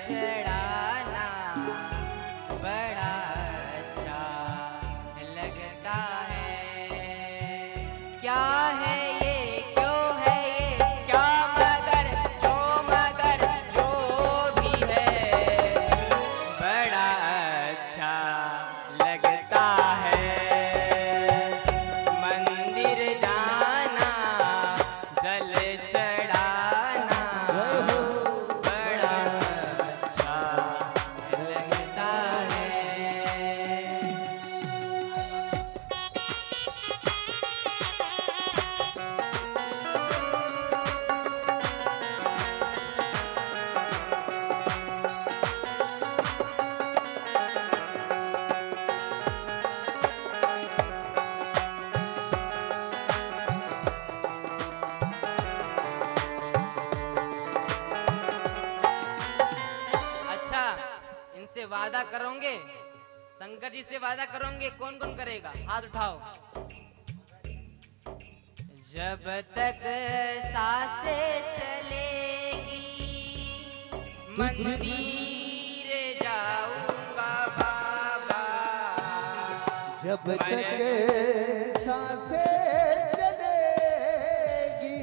चढ़ाना बड़ा अच्छा लगता है। क्या है ये, क्यों है ये, क्या मगर जो भी है बड़ा अच्छा लगता है। मंदिर जाना, जल चढ़ाना बड़ा अच्छा लगता है। अच्छा, इनसे वादा करोगे, शंकर जी से वादा करोगे, कौन कौन करेगा? हाथ उठाओ। जब तक सांसें चलेगी मंदिर जाऊंगा बाबा। जब तक सांसें चलेगी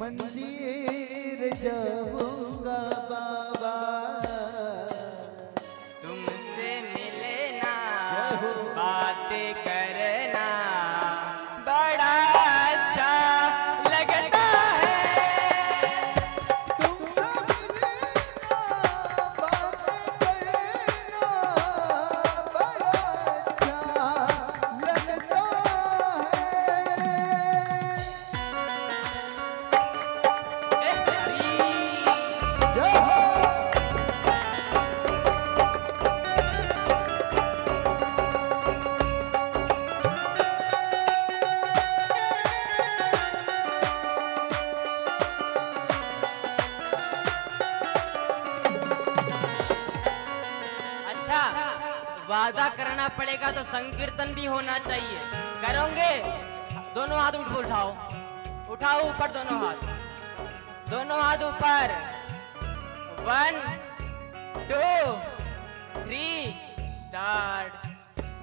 मंदिर जाऊंगा बाबा। तुमसे मिलना, बातें करना बड़ा अच्छा लगता है। तुमसे मिलना, बातें करना बड़ा अच्छा लगता है। जय हो। अच्छा, वादा करना पड़ेगा तो संकीर्तन भी होना चाहिए। करोगे? दोनों हाथ उठाओ, उठाओ ऊपर दोनों हाथ, दोनों हाथ ऊपर। 1 2 3 स्टार्ट।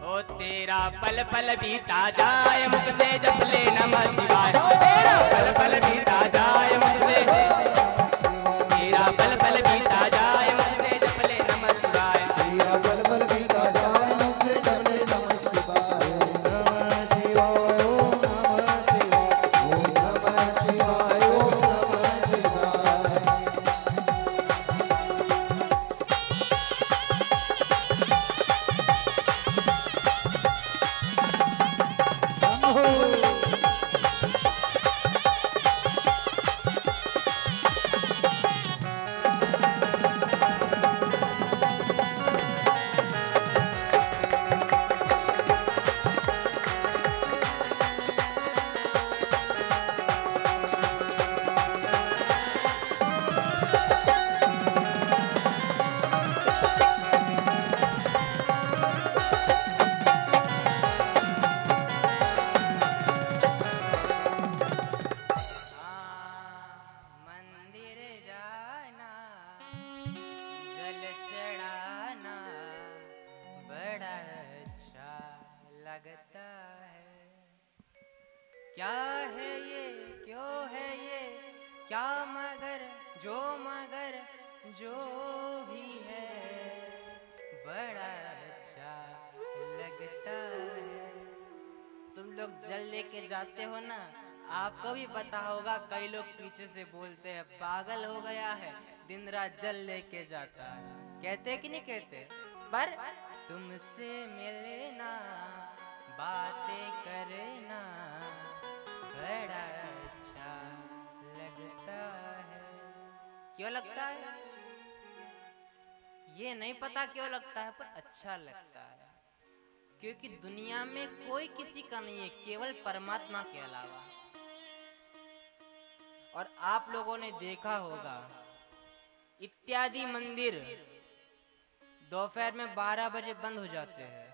ओ तेरा पल पल बीता जाए मुझसे जप ले नमः शिवाय। तेरा पल पल बीता जाए मुझसे, तेरा पल पल बीता जाए मुझसे जप ले नमः शिवाय। तेरा पल पल बीता जाए मुझसे जप ले नमः शिवाय। नमः शिवाय, ओम नमः शिवाय, ओम नमः शिवाय, ओम नमः शिवाय। मंदिर जाना, जल चढ़ाना बड़ा अच्छा लगता है। क्या है ये, क्यों है ये, क्या मगर जो भी है बड़ा अच्छा लगता है। तुम लोग जल लेके जाते हो ना, आपको भी पता होगा, कई लोग पीछे से बोलते हैं पागल हो गया है, दिन रात जल लेके जाता है। कहते कि नहीं कहते? पर तुमसे मिलना, बातें करना बड़ा अच्छा लगता है। क्यों लगता है? ये नहीं पता क्यों लगता है, पर अच्छा लगता है। क्योंकि दुनिया में कोई किसी का नहीं है, केवल परमात्मा के अलावा। और आप लोगों ने देखा होगा, इत्यादि मंदिर दोपहर में 12 बजे बंद हो जाते हैं,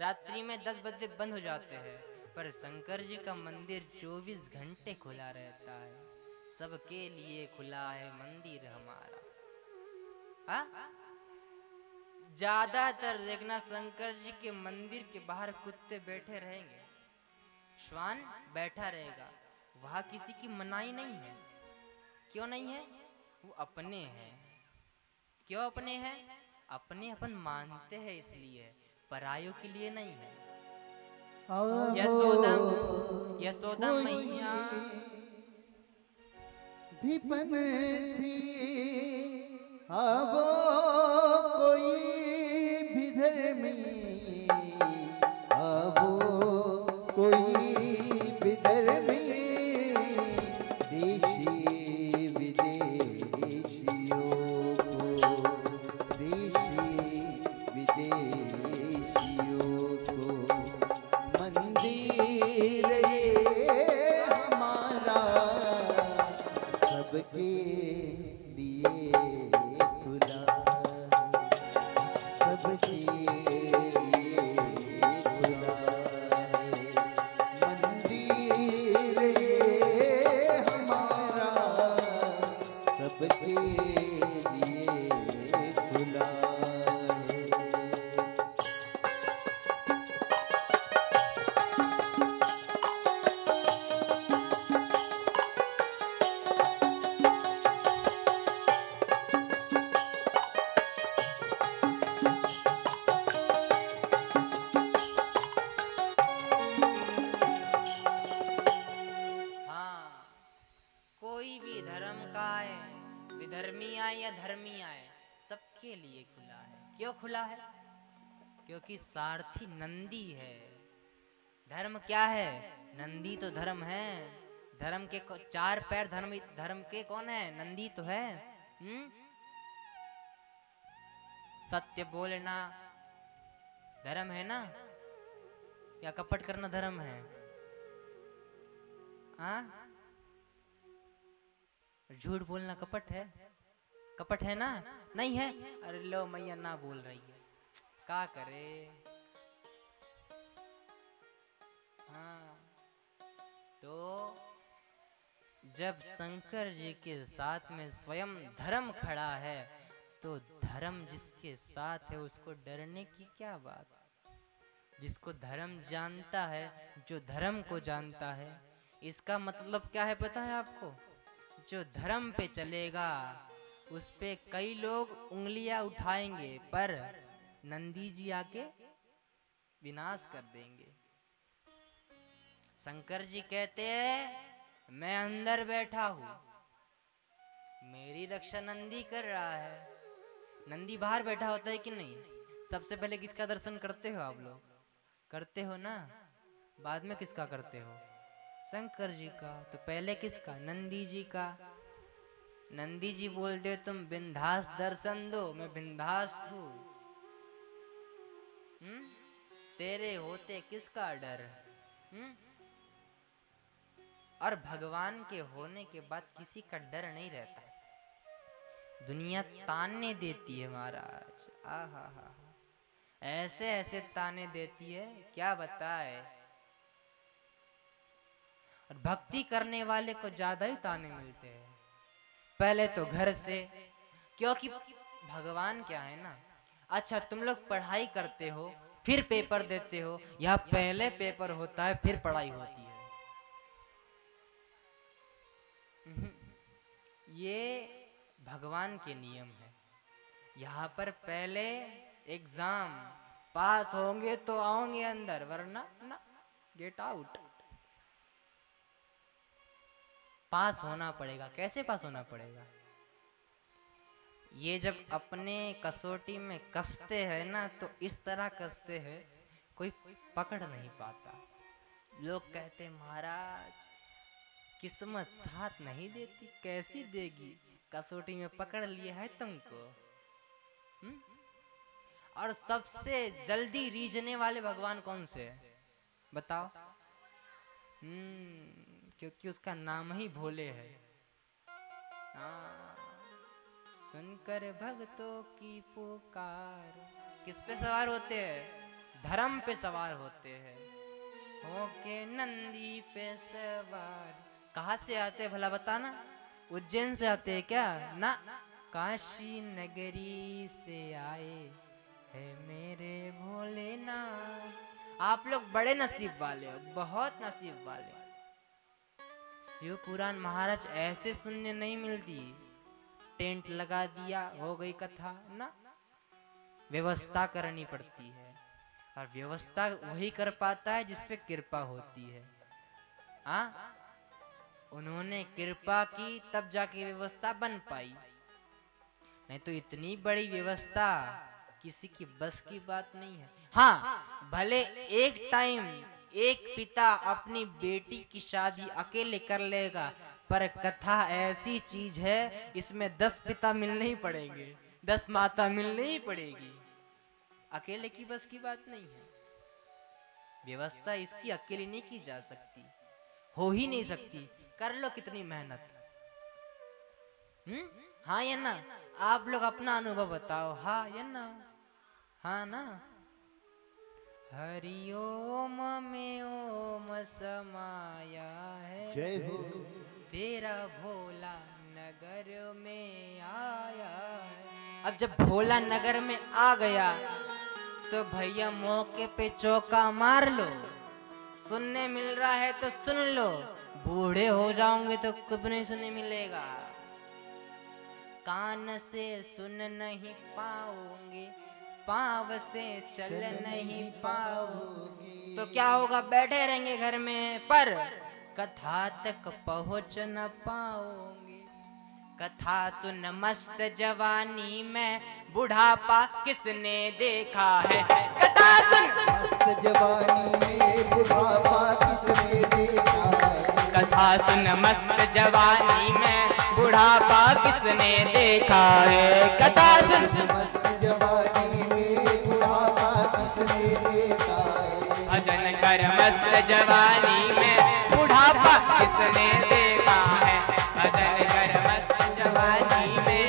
रात्रि में 10 बजे बंद हो जाते हैं, पर शंकर जी का मंदिर 24 घंटे खुला रहता है। सबके लिए खुला है मंदिर हमारा। हाँ? ज्यादातर देखना शंकर जी के मंदिर के बाहर कुत्ते बैठे रहेंगे, श्वान बैठा रहेगा, वहां किसी की मनाही नहीं है। क्यों नहीं है? वो अपने हैं। क्यों अपने हैं? अपने अपन मानते हैं इसलिए, परायों के लिए नहीं है। यशोदा यशोदा मैया विपन थी अब कोई भी धर्मी, अब कोई भी धर्मी, देशी विदेशियों को, देशी विदेशियों को मंदिर ये हमारा सबके लिए खुला, सबके लिए खुला है। मंदिर ये हमारा सबके लिए खुला है। हाँ, कोई भी धर्म का आए, विधर्मी आए या धर्मी आए, सबके लिए खुला है। क्यों खुला है? क्योंकि सारथी नंदी है। धर्म क्या है? नंदी तो धर्म है। धर्म के चार पैर, धर्म के कौन है? नंदी तो है। सत्य बोलना धर्म है ना, या कपट करना धर्म है? हाँ, झूठ बोलना कपट है? कपट है ना? नहीं है? अरे लो मैया ना बोल रही है, क्या करे। हाँ, तो जब शंकर जी के साथ में स्वयं धर्म खड़ा है, तो धर्म जिसके साथ है उसको डरने की क्या बात। जिसको धर्म जानता है, जो धर्म को जानता है, इसका मतलब क्या है पता है आपको? जो धर्म पे चलेगा उस पे कई लोग उंगलियां उठाएंगे, पर नंदी जी आके विनाश कर देंगे। शंकर जी कहते हैं मैं अंदर बैठा हूं, मेरी रक्षा नंदी कर रहा है। नंदी बाहर बैठा होता है कि नहीं? सबसे पहले किसका दर्शन करते हो आप लोग? करते हो ना? बाद में किसका करते हो? शंकर जी का। तो पहले किसका? नंदी जी का। नंदी जी बोलते तुम बिंदास दर्शन दो, मैं बिंदास हूं। तेरे होते किसका डर? और भगवान के होने के बाद किसी का डर नहीं रहता। दुनिया ताने देती है महाराज, आहा हा, ऐसे ऐसे ताने देती है क्या बताए। और भक्ति करने वाले को ज्यादा ही ताने मिलते हैं, पहले तो घर से, क्योंकि भगवान क्या है ना। अच्छा, तुम लोग पढ़ाई करते हो फिर पेपर देते हो, या पहले पेपर होता है फिर पढ़ाई होती है? ये भगवान के नियम है। यहाँ पर पहले एग्जाम पास होंगे तो आओगे अंदर, वरना ना, गेट आउट। पास होना पड़ेगा। कैसे पास होना पड़ेगा? ये जब अपने कसौटी में कसते हैं ना, तो इस तरह कसते हैं कोई पकड़ नहीं पाता। लोग कहते महाराज किस्मत साथ नहीं देती। कैसी देगी? कसौटी में पकड़ लिया है तुमको। और सबसे जल्दी रीझने वाले भगवान कौन से है बताओ? क्योंकि उसका नाम ही भोले है। सुनकर भक्तों की पुकार। किस पे सवार होते हैं? धर्म पे सवार होते हैं। होके नंदी पे सवार। कहाँ से आते हैं भला बताना? उज्जैन से आते हैं क्या? ना, काशी नगरी से आए हे मेरे भोलेनाथ। आप लोग बड़े नसीब वाले हो, बहुत नसीब वाले। शिव पुराण महाराज ऐसे सुनने नहीं मिलती। टेंट लगा दिया, हो गई कथा ना, व्यवस्था करनी पड़ती है। और व्यवस्था वही कर पाता है जिस पे कृपा होती है। उन्होंने कृपा की तब जाके व्यवस्था बन पाई, नहीं तो इतनी बड़ी व्यवस्था किसी की बस की बात नहीं है। हाँ, भले एक टाइम एक पिता अपनी बेटी की शादी अकेले कर लेगा, पर कथा ऐसी चीज है इसमें 10 पिता मिलने ही पड़ेंगे, 10 माता मिलनी ही पड़ेगी। अकेले की बस की बात नहीं है। व्यवस्था इसकी अकेले नहीं की जा सकती, हो ही नहीं सकती, कर लो कितनी मेहनत। हाँ या ना? आप लोग अपना अनुभव बताओ। हाँ या ना? हाँ ना? हरिओम में ओम समाया है, जय हो। तेरा भोला नगर में आया है। अब जब भोला नगर में आ गया तो भैया मौके पे चौका मार लो। सुनने मिल रहा है तो सुन लो, बूढ़े हो जाओगे तो कब नहीं सुनने मिलेगा। कान से सुन नहीं पाओगे, पाँव से चल नहीं पाओगे, तो क्या होगा? बैठे रहेंगे घर में, पर कथा तक पहुंच न पाओगे। कथा सुन मस्त जवानी में, बुढ़ापा किसने देखा है? कथा सुन मस्त जवानी में, बुढ़ापा किसने देखा है? कथा सुन मस्त जवानी में, बुढ़ापा किसने देखा है? कथा सुन मस्त जवानी में, बुढ़ापा किसने देखा है? भजन कर मस्त जवानी में, बुढ़ापा किसने देखा है? भजन कर मस्त जवानी में,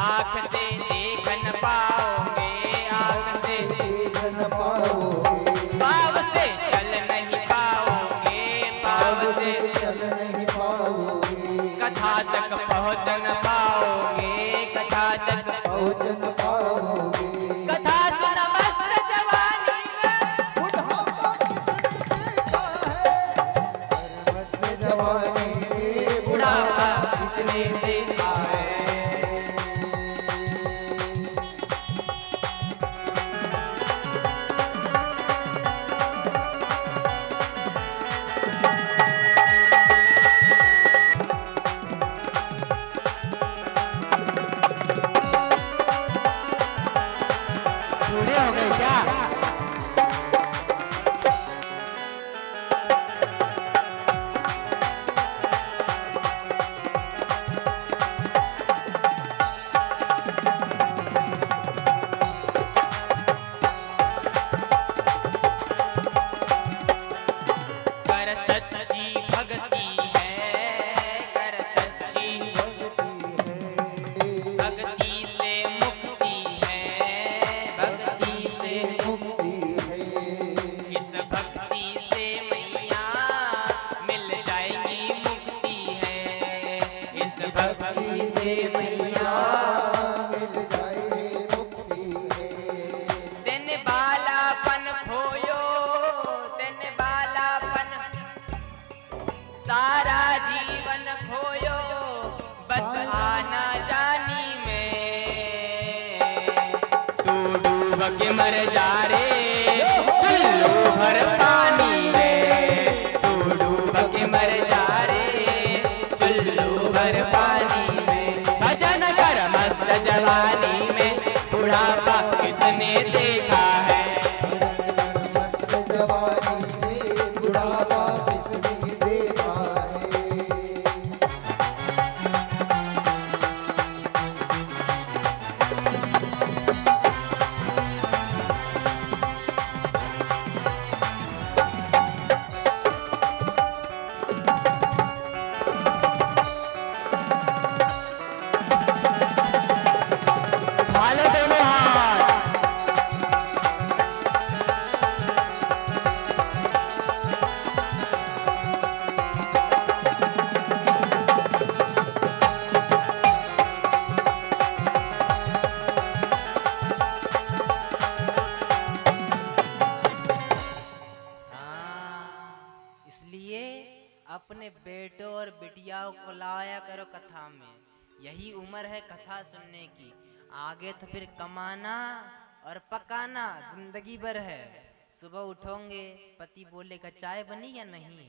आँख से देख न पाओगे, आँख से देख न पाओगे, पाँव से चल नहीं पाओगे, पाँव से चल नहीं पाओगे, कथा तक पहुँच न पाओगे, कथा तक पहुँच न पाओगे। कथा सुन मस्त जवानी में, बुढ़ापा किसने देखा है? मस्त जवानी में, बुढ़ापा किसने देखा है? बूढ़े हो गए क्या? कर सच्ची भक्ति है, कर सच्ची भक्ति से मुक्ति है, भक्ति से मुक्ति है। इस भक्ति से मैया मिल जाएगी मुक्ति है, इस भक्ति से मैया मिल जाए मुक्ति है। तेने बालापन खोयो, तेने बालापन सारा जीवन खोयो, बस आना जानी में। तू डूब के मर जा रे, चुल्लू भर पानी में। तू डूब के मर जा रे, चुल्लू भर पानी में। भजन कर मस्त जवानी में, बुढ़ापा किसने देखा है? मस्त जवानी में, बुढ़ापा किसने देखा है? यही उम्र है कथा सुनने की, आगे तो फिर कमाना और पकाना जिंदगी भर है। सुबह उठोगे, पति बोलेगा चाय बनी या नहीं,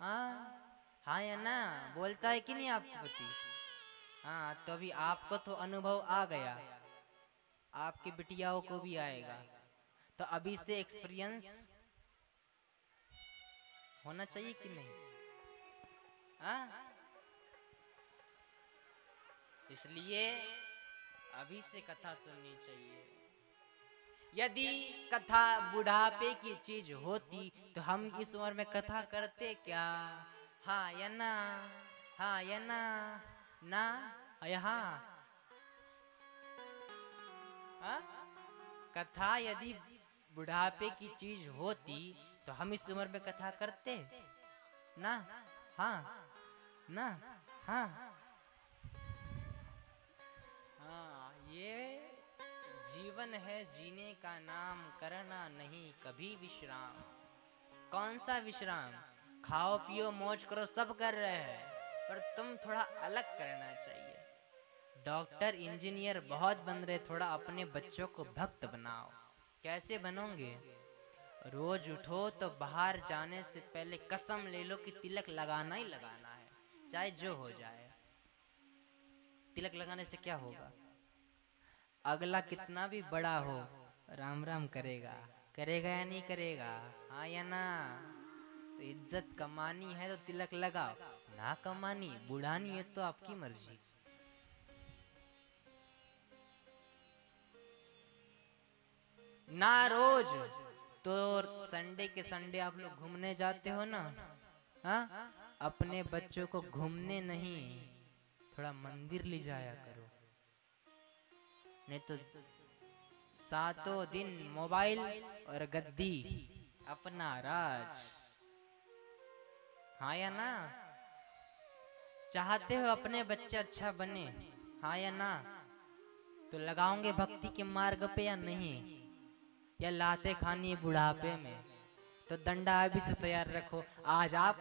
हाँ हाँ या ना, बोलता है कि नहीं आपको पति? हाँ, तो अभी आपको तो अनुभव आ गया, आपकी बिटियाओं को भी आएगा, तो अभी से एक्सपीरियंस होना चाहिए कि नहीं? हाँ, इसलिए अभी से कथा सुननी चाहिए। यदि कथा बुढ़ापे की चीज होती तो हम इस उम्र में कथा करते क्या? हाँ या ना, हाँ या ना, ना या हाँ? हाँ? कथा यदि बुढ़ापे की चीज होती तो हम इस उम्र में कथा करते ना? हाँ ना, हाँ हाँ। ये जीवन है, जीने का नाम, करना नहीं कभी विश्राम। कौन सा विश्राम? खाओ पियो मौज करो, सब कर रहे हैं, पर तुम थोड़ा अलग करना चाहिए। डॉक्टर इंजीनियर बहुत बन रहे, थोड़ा अपने बच्चों को भक्त बनाओ। कैसे बनोगे? रोज उठो तो बाहर जाने से पहले कसम ले लो कि तिलक लगाना ही लगाना है, चाहे जो हो जाए। तिलक लगाने से क्या होगा? अगला कितना भी बड़ा हो राम राम करेगा, करेगा या नहीं करेगा? हाँ या ना? तो इज्जत कमानी है तो तिलक लगाओ, ना कमानी बुढ़ानी है तो आपकी मर्जी। ना रोज तो संडे के संडे आप लोग घूमने जाते हो ना, हाँ? अपने बच्चों को घूमने नहीं, थोड़ा मंदिर ले जाया करो, नहीं तो सातों दिन मोबाइल और गद्दी, अपना राज। हाँ या ना? चाहते हो अपने बच्चे अच्छा बने, हाँ या ना? तो लगाओगे भक्ति के मार्ग पे या नहीं? या लाते खानी बुढ़ापे में? तो डंडा अभी से तैयार रखो, आज आप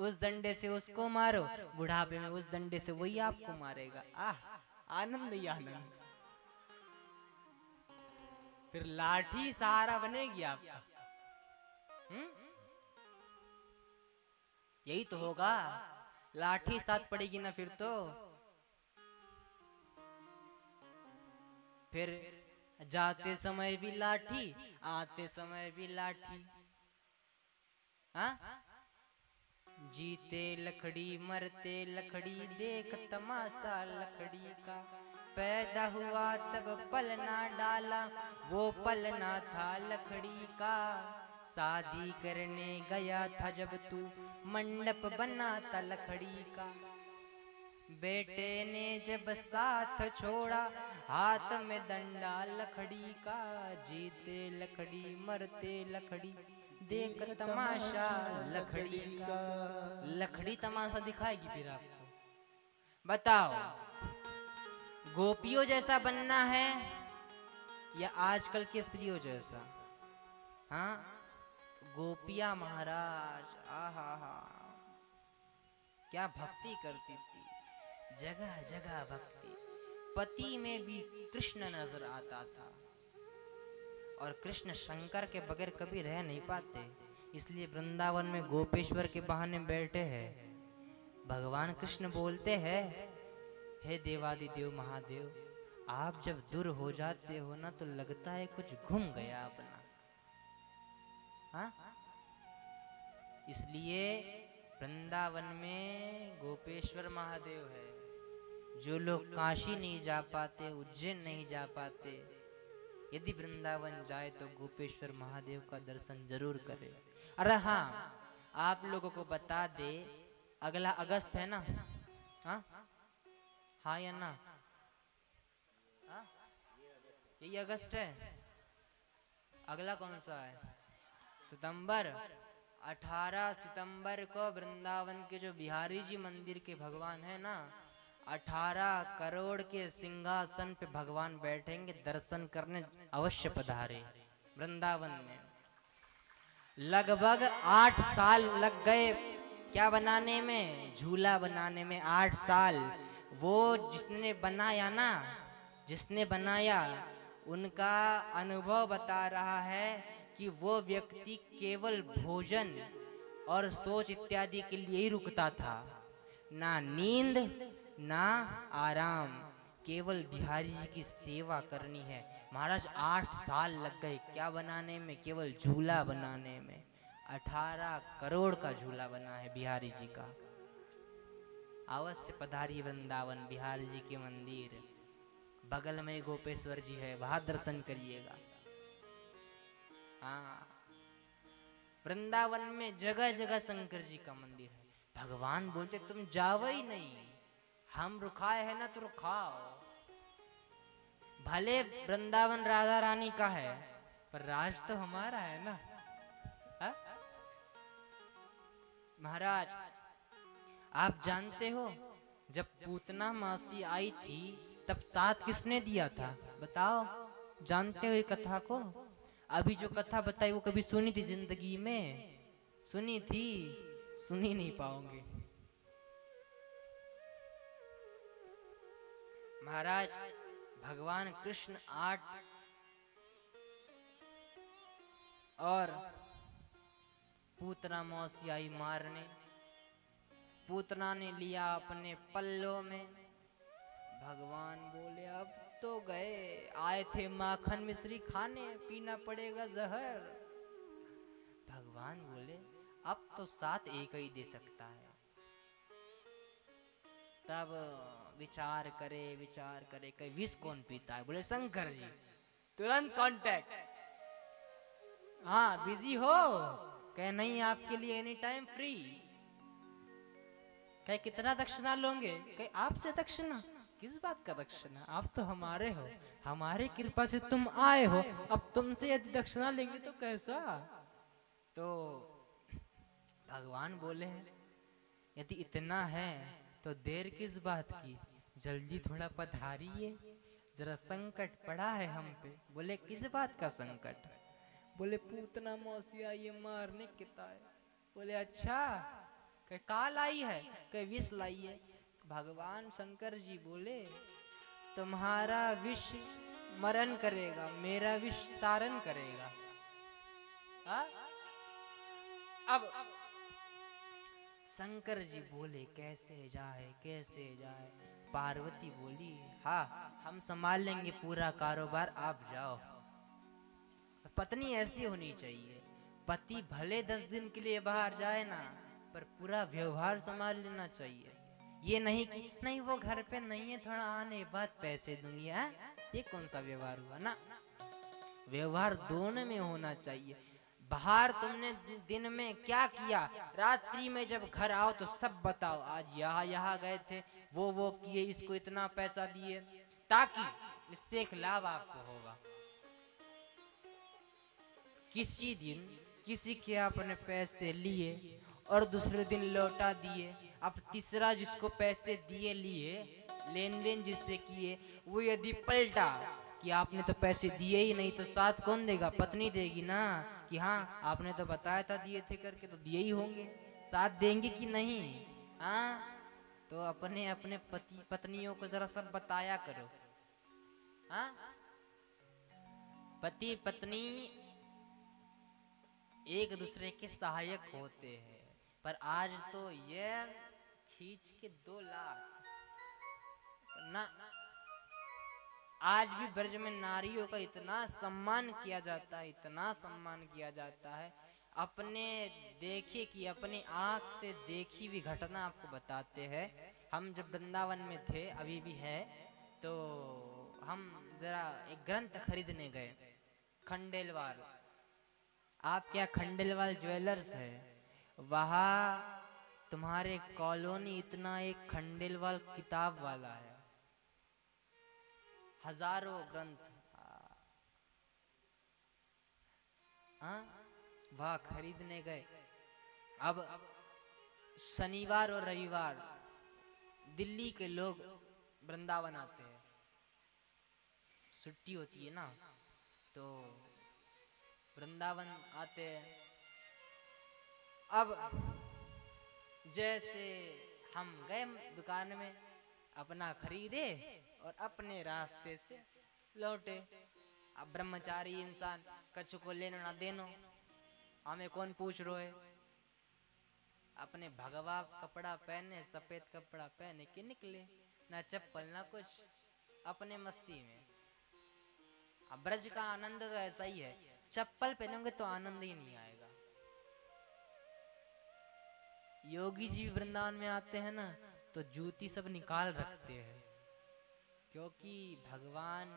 उस डंडे से उसको मारो, बुढ़ापे में उस डंडे से वही आपको मारेगा। आनंद ही आनंद। फिर लाठी सहारा बनेगी आपका। यही तो होगा, लाठी साथ पड़ेगी ना फिर जाते समय भी लाठी, आते समय भी लाठी। हाँ? जीते लकड़ी मरते लकड़ी, देख तमाशा लकड़ी का। पैदा हुआ तब पल ना डाला, वो पल ना था लकड़ी का। शादी करने गया था जब तू, मंडप बना था लकड़ी का। बेटे ने जब साथ छोड़ा, हाथ में डंडा लकड़ी का। जीते लकड़ी मरते लकड़ी, देख तमाशा लकड़ी का। लकड़ी तमाशा दिखाएगी फिर आपको। बताओ, गोपियों जैसा बनना है या आजकल की स्त्रियों जैसा? हाँ, गोपिया महाराज, आहा हा, क्या भक्ति करती थी, जगह जगह भक्ति। पति में भी कृष्ण नजर आता था, और कृष्ण शंकर के बगैर कभी रह नहीं पाते, इसलिए वृंदावन में गोपेश्वर के बहाने बैठे हैं। भगवान कृष्ण बोलते हैं, हे देवादिदेव महादेव, आप जब दूर हो जाते हो ना तो लगता है कुछ घूम गया अपना। हाँ, इसलिए वृंदावन में गोपेश्वर महादेव है। जो लोग काशी नहीं जा पाते, उज्जैन नहीं जा पाते, यदि वृंदावन जाए तो गोपेश्वर महादेव का दर्शन जरूर करे। अरे हाँ, आप लोगों को बता दे, अगला अगस्त है ना? हाँ हाँ या ना? हाँ? यही अगस्त है। अगला कौन सा है? सितंबर। 18 सितंबर को वृंदावन के जो बिहारी जी मंदिर के भगवान है ना, 18 करोड़ के सिंहासन पे भगवान बैठेंगे, दर्शन करने अवश्य पधारे वृंदावन में। लगभग 8 साल लग गए क्या बनाने में? झूला बनाने में 8 साल। वो जिसने बनाया ना, जिसने बनाया, उनका अनुभव बता रहा है कि वो व्यक्ति केवल भोजन और सोच इत्यादि के लिए ही रुकता था, ना नींद ना आराम, केवल बिहारी जी की सेवा करनी है। महाराज 8 साल लग गए क्या बनाने में, केवल झूला बनाने में। 18 करोड़ का झूला बना है बिहारी जी का। अवश्य पधारिए वृंदावन, बिहारी जी के मंदिर बगल में गोपेश्वर जी है, वहां दर्शन करिएगा। हाँ, वृंदावन में जगह जगह शंकर जी का मंदिर है। भगवान बोलते तुम जाओ ही नहीं, हम रुखाए है ना तो रुखाओ। भले वृंदावन राधा रानी का है पर राज तो हमारा है ना। हा? महाराज आप जानते हो जब पूतना मासी आई थी तब साथ किसने दिया था, बताओ, जानते हो ये कथा को? अभी जो कथा बताई वो कभी सुनी थी जिंदगी में? सुनी थी? सुनी नहीं पाओगे। महाराज भगवान कृष्ण 8 और पूतना मौसी आई मारने। पूतना ने लिया अपने पल्लों में। भगवान बोले अब तो गए, आए थे माखन मिश्री खाने, पीना पड़ेगा जहर। भगवान बोले अब तो साथ एक ही दे सकता है। तब विचार करे कि विष कौन पीता है? बोले शंकर जी। तुरंत कांटेक्ट, हाँ बिजी हो? कहे नहीं, आपके लिए एनी टाइम फ्री। कहे कितना दक्षिणा लोगे? कहे आपसे दक्षिणा? किस बात का दक्षिणा? आप तो हमारे हो, हमारी कृपा से तुम आए हो, अब तुमसे यदि दक्षिणा लेंगे तो कैसा? तो भगवान बोले यदि इतना है तो देर किस बात की, जल्दी थोड़ा पधारिए, जरा संकट पड़ा है हम पे। बोले किस बात का संकट? बोले पूतना मौसी आई है मारने किता है। बोले अच्छा, कहे काल आई है? कहे विष लाई है। भगवान शंकर जी बोले तुम्हारा विष मरण करेगा, मेरा विष तारण करेगा। हा? अब शंकर जी बोले कैसे जाए कैसे जाए? पार्वती बोली हाँ हम संभाल लेंगे पूरा कारोबार, आप जाओ। पत्नी ऐसी होनी चाहिए, पति भले 10 दिन के लिए बाहर जाए ना, पर पूरा व्यवहार संभाल लेना चाहिए। ये नहीं कि नहीं वो घर पे नहीं है, थोड़ा आने बाद पैसे दूंगी। ये कौन सा व्यवहार हुआ ना? व्यवहार दोनों में होना चाहिए। बाहर तुमने दिन में क्या किया, रात्रि में जब घर आओ तो सब बताओ, आज यहाँ यहाँ गए थे, वो किए, इसको इतना पैसा दिए, ताकि इससे एक लाभ आपको होगा। किसी दिन किसी के आपने पैसे लिए और दूसरे दिन लौटा दिए, अब तीसरा जिसको पैसे दिए लिए, लेन देन जिससे किए, वो यदि पलटा कि आपने तो पैसे दिए ही नहीं, तो साथ कौन देगा? पत्नी देगी ना कि हाँ आपने तो बताया था दिए थे करके, तो दिए ही होंगे। साथ देंगे कि नहीं? हाँ, तो अपने अपने पति पत्नियों को जरा सब बताया करो। हाँ, पति पत्नी एक दूसरे के सहायक होते हैं, पर आज तो ये खींच के 2 लाख ना। आज भी ब्रज में नारियों का इतना सम्मान किया जाता है, इतना सम्मान किया जाता है। अपने देखे कि अपनी आंख से देखी हुई घटना आपको बताते हैं। हम जब वृंदावन में थे, अभी भी है, तो हम जरा एक ग्रंथ खरीदने गए, खंडेलवाल। आप क्या खंडेलवाल ज्वेलर्स है, वहाँ तुम्हारे कॉलोनी इतना एक खंडेलवाल किताब वाला है, हजारों ग्रंथ। वह खरीदने गए। अब शनिवार और रविवार दिल्ली के लोग वृंदावन आते हैं, छुट्टी होती है ना, तो वृंदावन आते हैं। अब जैसे हम गए दुकान में, अपना खरीदे और अपने रास्ते से लौटे। अब ब्रह्मचारी इंसान कछु को लेनो ना देनो, हमें कौन पूछ रो है। अपने भगवा कपड़ा पहने, सफेद कपड़ा पहने के निकले, ना चप्पल ना कुछ, अपने मस्ती में। अब ब्रज का आनंद तो ऐसा ही है, चप्पल पहनोगे तो आनंद ही नहीं आएगा। योगी जी वृंदावन में आते हैं ना तो जूती सब निकाल रखते हैं, क्योंकि भगवान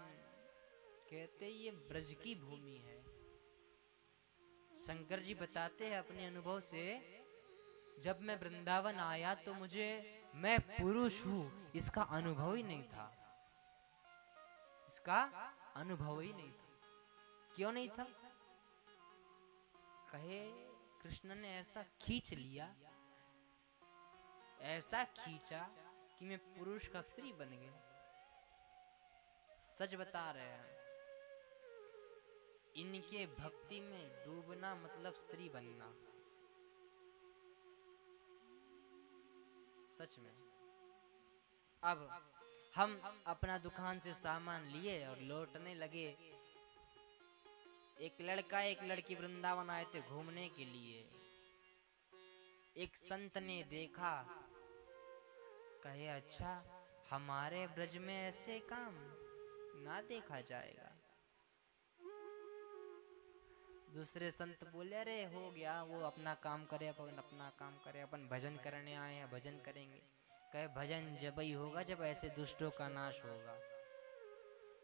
कहते ये ब्रज की भूमि है। शंकर जी बताते हैं अपने अनुभव से, जब मैं वृंदावन आया तो मैं पुरुष हूं इसका अनुभव ही नहीं था, इसका अनुभव ही नहीं था। क्यों नहीं था? कहे कृष्ण ने ऐसा खींच लिया, ऐसा खींचा कि मैं पुरुष का स्त्री बन गया। सच बता रहे हैं, इनके भक्ति में डूबना मतलब स्त्री बनना, सच में। अब हम अपना दुकान से सामान लिए और लौटने लगे। एक लड़का एक लड़की वृंदावन आए थे घूमने के लिए। एक संत ने देखा, कहे अच्छा हमारे ब्रज में ऐसे काम ना देखा जाएगा। दूसरे संत बोले अरे हो गया, वो अपना काम करे, अपन अपना काम करे, अपन भजन करने आए हैं, भजन करेंगे। कहे भजन जब ही होगा जब ऐसे दुष्टों का नाश होगा।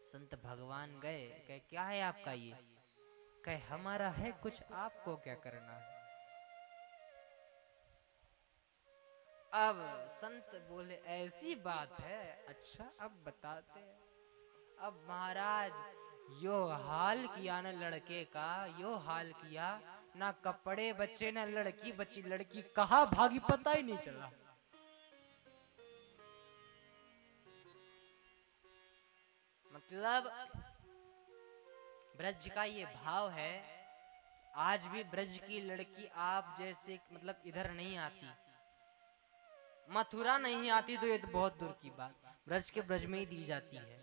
संत भगवान गए, कहे क्या है आपका ये? कहे हमारा है कुछ, आपको क्या करना है? अब संत बोले ऐसी बात है, अच्छा अब बताते हैं। अब महाराज यो हाल किया ना लड़के का, यो हाल किया ना, कपड़े बच्चे ना लड़की बच्ची, लड़की कहाँ भागी पता ही नहीं चला। मतलब ब्रज का ये भाव है। आज भी ब्रज की लड़की आप जैसे मतलब इधर नहीं आती, मथुरा नहीं आती तो ये तो बहुत दूर की बात, ब्रज के ब्रज में ही दी जाती है।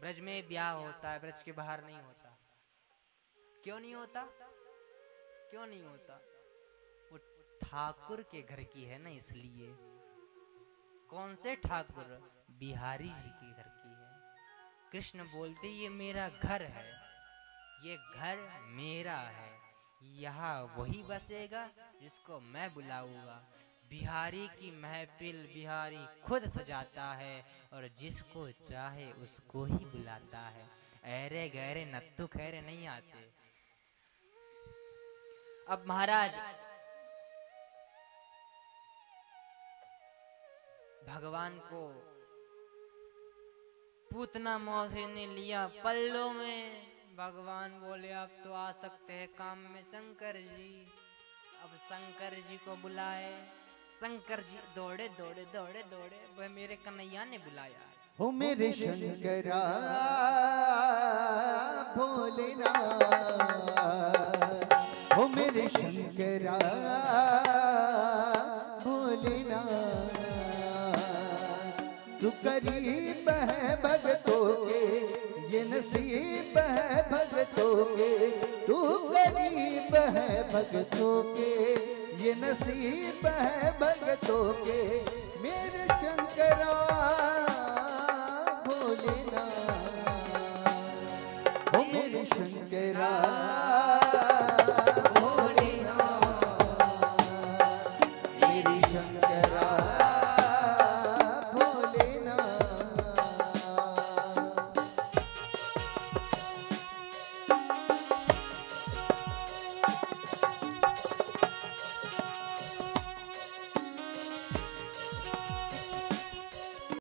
ब्रज में ब्याह होता है, ब्रज के बाहर नहीं होता। क्यों नहीं होता? क्यों नहीं होता? वो ठाकुर के घर की है ना, इसलिए। कौन से ठाकुर? बिहारी जी के घर की है। कृष्ण बोलते ये मेरा घर है, ये घर मेरा है, यहाँ वही बसेगा जिसको मैं बुलाऊंगा। बिहारी की महफिल बिहारी खुद सजाता है और जिसको चाहे उसको ही बुलाता है। ऐरे गहरे नत्थु खैरे नहीं आते। अब महाराज भगवान को पूतना मौसी ने लिया पल्लों में। भगवान बोले अब तो आ सकते हैं काम में शंकर जी। अब शंकर जी को बुलाए। शंकर जी दौड़े दौड़े दौड़े दौड़े, वह मेरे कन्हैया ने बुलाया। हो मेरे शंकरा भोलेनाथ, हो मेरे शंकरा भोलेनाथ, तू करीब है भगतों के, ये नसीब है भगतों के, तू करीब है भगतों के, ये नसीब है भगतों के, मेरे शंकरा